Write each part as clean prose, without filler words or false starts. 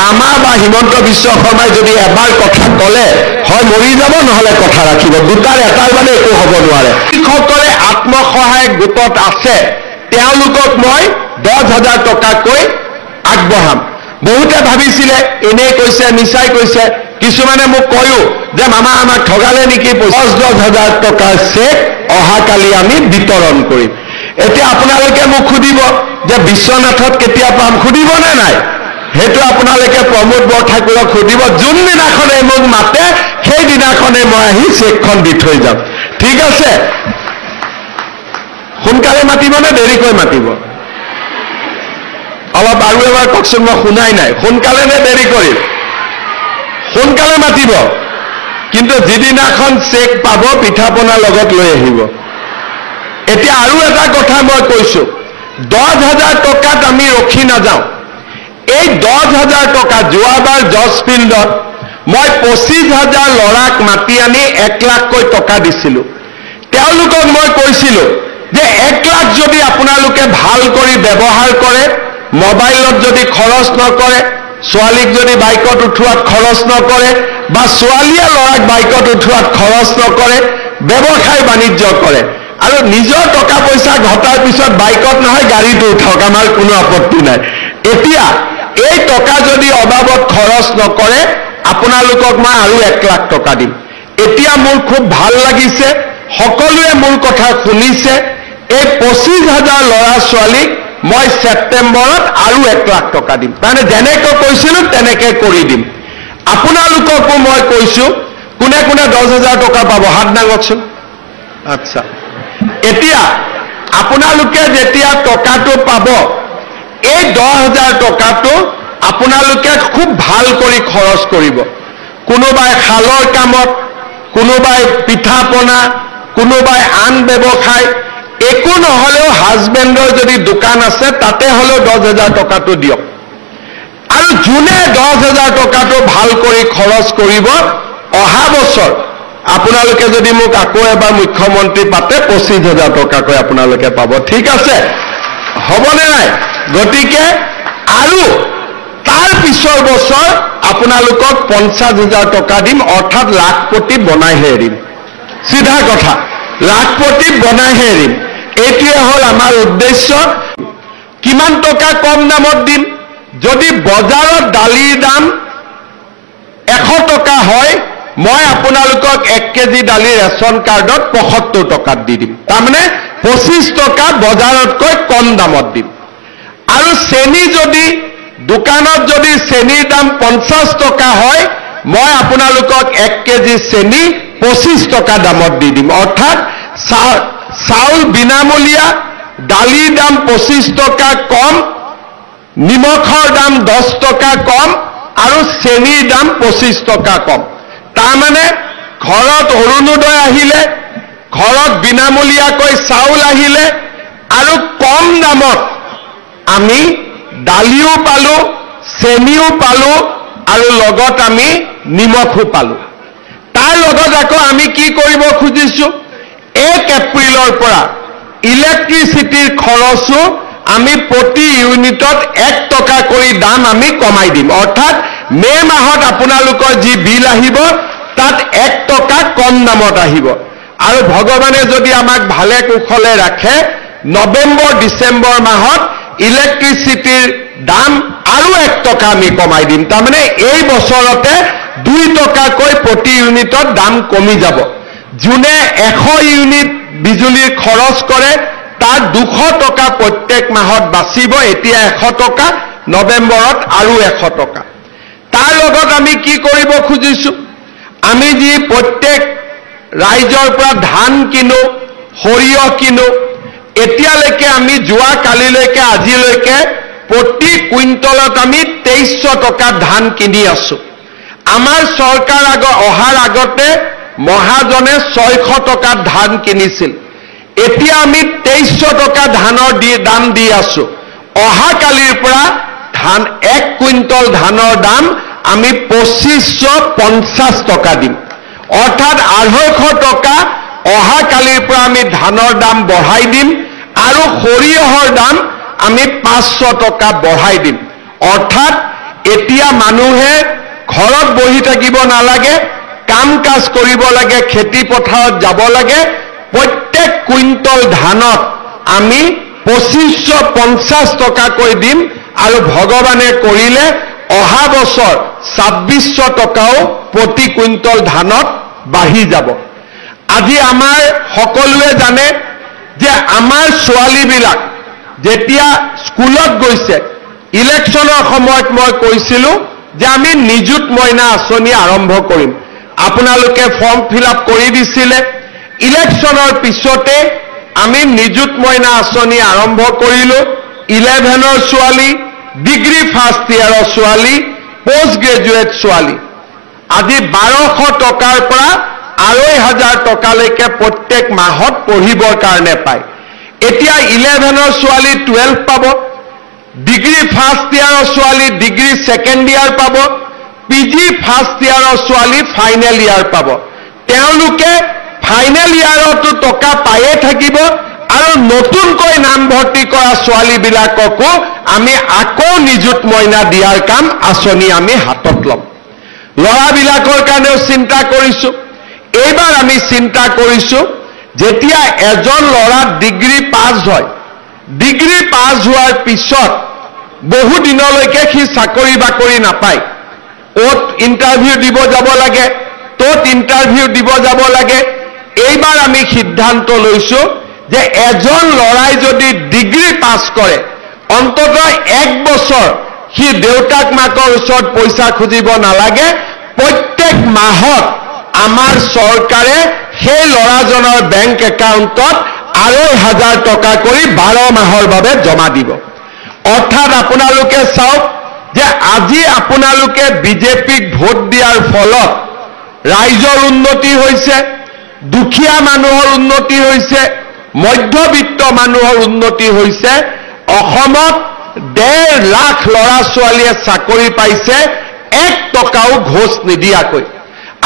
মামা বা হিমন্ত বিশ্ব শৰ্মাই যদি এবাৰ কথা ক'লে হয় মৰি যাব নহলে কথা ৰাখিব দুটাৰ এটাৰ মানে একো হ'ব নোৱাৰে শিক্ষকসকলে আত্মসহায়ক গোটত আছে তেওঁলোকক মই 10,000 টকাকৈ আগবঢ়াম বহুতে ভাবিছিলে এনে কৈছে মিছাই কৈছে কিছুমানে মোক কয়ও যে মামা আমাক ঠগালে নেকি 10,000 টকাৰ চেক অহাকালি আমি বিতৰণ কৰিম এতিয়া আপোনালোকে মোক খুদিব যে বিশ্বনাথত কেতিয়া পাম খুদিব নে নাই হেতু আপোনালোকে প্ৰমোদ বৰঠাকুৰক খুদিব যোনদিনাখনে মোক মাতে সেই দিনাখনে মই আহি চেকখন দি থৈ যাম ঠিক আছে সোনকালে মাতিব নে দেৰিকৈ মাতিব অলপ আৰু এবাৰ কওকচোন মই শুনাই নাই সোনকালে নে দেৰি কৰিম সোনকালে মাতিব কিন্তু যিদিনাখন চেক পাব পিঠাপনা লগত লৈ আহিব এতিয়া আৰু এটা কথা মই কৈছো 10,000 টকাত আমি ৰখি নাযাওঁ এই 10,000 টকা যোৱাবাৰ জজ ফিল্ডত মই 25,000 লৰাক মাতি আনি 1 লাখকৈ টকা দিছিলো তেওঁলোকক মই কৈছিলো যে 1 লাখ যদি আপোনালোকে ভাল কৰি ব্যৱহাৰ কৰে মোবাইলত যদি খৰচ নকৰে ছোৱালীক যদি বাইকত উঠোৱাত খৰচ নকৰে বা ছোৱালীয়ে লৰাক বাইকত উঠোৱাত খৰচ নকৰে ব্যৱসায় বাণিজ্য কৰে আৰু নিজৰ টকা পইচা ঘটাৰ পিছত বাইকত নহয় গাড়ীটো উঠাওক আমাৰ কোনো আপত্তি নাই এতিয়া এই টকা যদি অবাবত খৰচ নকৰে আপোনালোকক মই আৰু 1 লাখ টকা দিম এতিয়া মোৰ খুব ভাল লাগিছে সকলোৱে মোৰ কথা শুনিছে এই 25,000 লৰা ছোৱালীক মই সেপ্টেম্বৰত আৰু 1 লাখ টকা দিম মানে যেনেকৈ কৈছিলো তেনেকে কৰি দিম আপোনালোককো মই কৈছো কোনে কোনে 10,000 টকা পাব হাত দাঙকচোন আচ্ছা এতিয়া আপোনালোকে যেতিয়া টকাটো পাব এই 10,000 টকাটো আপোনালোকে খুব ভাল কৰি খৰচ কৰিব কোনোবাই খালৰ কামত কোনোবাই পিঠাপনা কোনোবাই আন ব্যৱসায় একো নহলেও হাজবেণ্ডৰ যদি দোকান আছে তাতে হলেও 10,000 টকাটো দিয়ক আৰু যোনে 10,000 টকাটো ভাল কৰি খৰচ কৰিব অহা বছৰ আপোনালোকে যদি মোক আকৌ এবাৰ মুখ্যমন্ত্ৰী পাতে 25,000 টকাকৈ আপোনালোকে পাব ঠিক আছে হ'বনে নাই গতিকে আৰু তাৰ পিছৰ বছৰ আপোনালোকক 50,000 টকা দিম অৰ্থাৎ লাখপতি বনাইহে এৰিম সিধা কথা লাখপতি বনাইহে এৰিম এইটোৱে হ'ল আমাৰ উদ্দেশ্য কিমান টকা কম দামত দিম যদি বজাৰত দালিৰ দাম 100 টকা হয় মই আপোনালোকক 1 কেজি দালি ৰেচন কাৰ্ডত 75 টকাত দি দিম তাৰমানে 25 টকা বজাৰতকৈ কম দামত দিম আৰু চেনি যদি দোকানত যদি চেনিৰ দাম 50 টকা হয় মই আপোনালোকক 1 কেজি চেনি 25 টকা দামত দি দিম অৰ্থাৎ চাউল বিনামূলীয়া দালিৰ দাম 25 টকা কম নিমখৰ দাম 10 টকা কম আৰু চেনিৰ দাম 25 টকা কম তাৰমানে ঘৰত অৰুণোদয় আহিলে ঘৰত বিনামূলীয়াকৈ চাউল আহিলে আৰু কম দামত আমি দালিও পালো চেনিও পালো আৰু লগত আমি নিমখো পালো তাৰ লগত আকৌ আমি কি কৰিব খুজিছো 1 এপ্ৰিলৰ পৰা ইলেক্ট্ৰিচিটিৰ খৰচো আমি প্ৰতি ইউনিটত 1 টকা কৰি দাম আমি কমাই দিম অৰ্থাৎ মে মাহত আপোনালোকৰ যি বিল আহিব তাত 1 টকা কম দামত আহিব আৰু ভগৱানে যদি আমাক ভালে কুশলে ৰাখে নৱেম্বৰ ডিসেম্বৰ মাহত ইলেক্ট্ৰিচিটিৰ দাম আৰু 1 টকা আমি কমাই দিম তাৰমানে এই বছৰতে 2 টকাকৈ প্ৰতি ইউনিটত দাম কমি যাব যোনে 100 ইউনিট বিজুলীৰ খৰচ কৰে তাৰ 200 টকা প্ৰত্যেক মাহত বাঁচিব এতিয়া 100 টকা নৱেম্বৰত আৰু 100 টকা তাৰ লগত আমি কি কৰিব খুজিছো আমি যি প্ৰত্যেক ৰাইজৰ পৰা ধান কিনো সৰিয়হ কিনো এতিয়ালৈকে আমি যোৱা কালিলৈকে আজিলৈকে প্ৰতি কুইণ্টলত আমি 2300 টকা ধান কিনি আছো আমাৰ চৰকাৰ অহাৰ আগতে মহাজনে 600 টকা ধান কিনিছিল এতিয়া আমি 2300 টকা ধানৰ দাম দি আছো অহা কালিৰ পৰা ধান 1 কুইণ্টল ধানৰ দাম আমি 2550 টকা দিম অৰ্থাৎ 250 টকা অহা কালিৰ পৰা আমি ধানৰ দাম বঢ়াই দিম আৰু সৰিয়হৰ দাম আমি 500 টকা বঢ়াই দিম অৰ্থাৎ এতিয়া মানুহে ঘৰত বহি থাকিব নালাগে, কাম কাজ কৰিব লাগে, খেতি পথাৰত যাব লাগে। প্ৰত্যেক কুইণ্টল ধানত আমি 2550 টকাকৈ দিম আৰু ভগৱানে কৰিলে অহা বছৰ 2600 টকাও প্ৰতি কুইণ্টল ধানত বাঢ়ি যাব। আজি আমাৰ সকলোৱে জানে যে আমাৰ ছোৱালীবিলাক যেতিয়া স্কুলত গৈছে, ইলেকশ্যনৰ সময়ত মই কৈছিলোঁ যে আমি নিযুত মইনা আঁচনি আৰম্ভ কৰিম। আপোনালোকে ফৰ্ম ফিল আপ কৰি দিছিলে। ইলেকশ্যনৰ পিছতে আমি নিযুত মইনা আঁচনি আৰম্ভ কৰিলোঁ। 11ৰ ছোৱালী, ডিগ্ৰী ফাৰ্ষ্ট ইয়াৰৰ ছোৱালী, পোষ্ট গ্ৰেজুৱেট ছোৱালী আজি 1200 টকাৰ পৰা 2500 টকালৈকে প্ৰত্যেক মাহত পঢ়িবৰ কাৰণে পায়। এতিয়া 11ৰ ছোৱালী 12 পাব, ডিগ্ৰী ফাৰ্ষ্ট ইয়াৰৰ ছোৱালী ডিগ্ৰী ছেকেণ্ড ইয়াৰ পাব, পিজি ফাৰ্ষ্ট ইয়াৰৰ ছোৱালী ফাইনেল ইয়াৰ পাব। তেওঁলোকে ফাইনেল ইয়াৰতো টকা পায়ে থাকিব আৰু নতুনকৈ নামভৰ্তি কৰা ছোৱালীবিলাককো আমি আকৌ নিযুত মইনা দিয়াৰ কাম আঁচনি আমি হাতত ল'ম। ল'ৰাবিলাকৰ কাৰণেও চিন্তা কৰিছোঁ। এইবাৰ আমি চিন্তা কৰিছোঁ যেতিয়া এজন ল'ৰা ডিগ্ৰী পাছ হয়, ডিগ্ৰী পাছ হোৱাৰ পিছত বহু দিনলৈকে সি চাকৰি বাকৰি নাপায়। অ'ত ইণ্টাৰভিউ দিব যাব লাগে, ত'ত ইণ্টাৰভিউ দিব যাব লাগে। এইবাৰ আমি সিদ্ধান্ত লৈছোঁ যে এজন ল'ৰাই যদি ডিগ্ৰী পাছ কৰে, অন্ততঃ 1 বছৰ সি দেউতাক মাকৰ ওচৰত পইচা খুজিব নালাগে। প্ৰত্যেক মাহত আমাৰ চৰকাৰে সেই ল'ৰাজনৰ বেংক একাউণ্টত 2500 টকা কৰি 12 মাহৰ বাবে জমা দিব। অৰ্থাৎ আপোনালোকে চাওক যে আজি আপোনালোকে বিজেপিক ভোট দিয়াৰ ফলত ৰাইজৰ উন্নতি হৈছে, দুখীয়া মানুহৰ উন্নতি হৈছে, মধ্যবিত্ত মানুহৰ উন্নতি হৈছে। অসমত 1.5 লাখ ল'ৰা ছোৱালীয়ে চাকৰি পাইছে 1 টকাও ঘোষ নিদিয়াকৈ।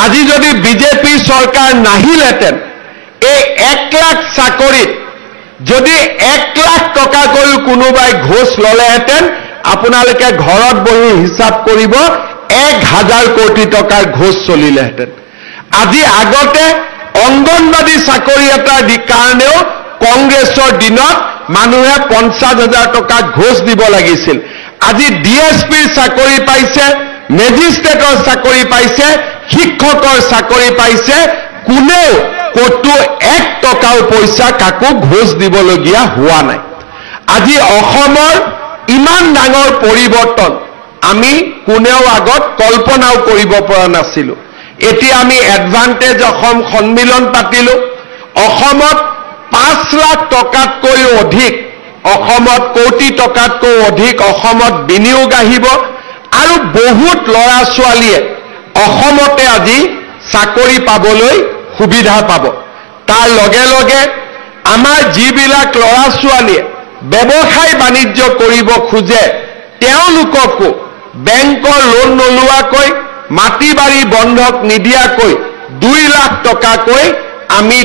আজি যদি বিজেপি চৰকাৰ নাহিলহেঁতেন, এই 1 লাখ চাকৰিত যদি 1 লাখ টকাকৈও কোনোবাই ঘোষ ল'লেহেঁতেন, আপোনালোকে ঘৰত বহি হিচাপ কৰিব 1000 কোটি টকাৰ ঘোষ চলিলেহেঁতেন। আজি আগতে অংগনবাদী চাকৰি এটাৰ কাৰণেও কংগ্ৰেছৰ দিনত মানুহে 50,000 টকা ঘোষ দিব লাগিছিল। আজি ডিএছপিৰ চাকৰি পাইছে, মেজিষ্ট্ৰেটৰ চাকৰি পাইছে, শিক্ষকৰ চাকৰি পাইছে, কোনেও ক'তো 1 টকাও পইচা কাকো ঘোষ দিবলগীয়া হোৱা নাই। আজি অসমৰ ইমান ডাঙৰ পৰিৱৰ্তন আমি কোনেও আগত কল্পনাও কৰিব পৰা নাছিলোঁ। এতিয়া আমি এডভান্টেজ অসম সন্মিলন পাতিলোঁ। অসমত 5 লাখ টকাতকৈও অধিক, অসমত কোটি টকাতকৈ অধিক অসমত বিনিয়োগ আহিব আৰু বহুত ল'ৰা ছোৱালীয়ে অসমতে আজি চাকৰি পাবলৈ সুবিধা পাব। তাৰ লগে লগে আমাৰ যিবিলাক ল'ৰা ছোৱালীয়ে ব্যৱসায় বাণিজ্য কৰিব খোজে, তেওঁলোককো বেংকৰ লোন নোলোৱাকৈ, মাটি বাৰী বন্ধক নিদিয়াকৈ 2 লাখ টকাকৈ আমি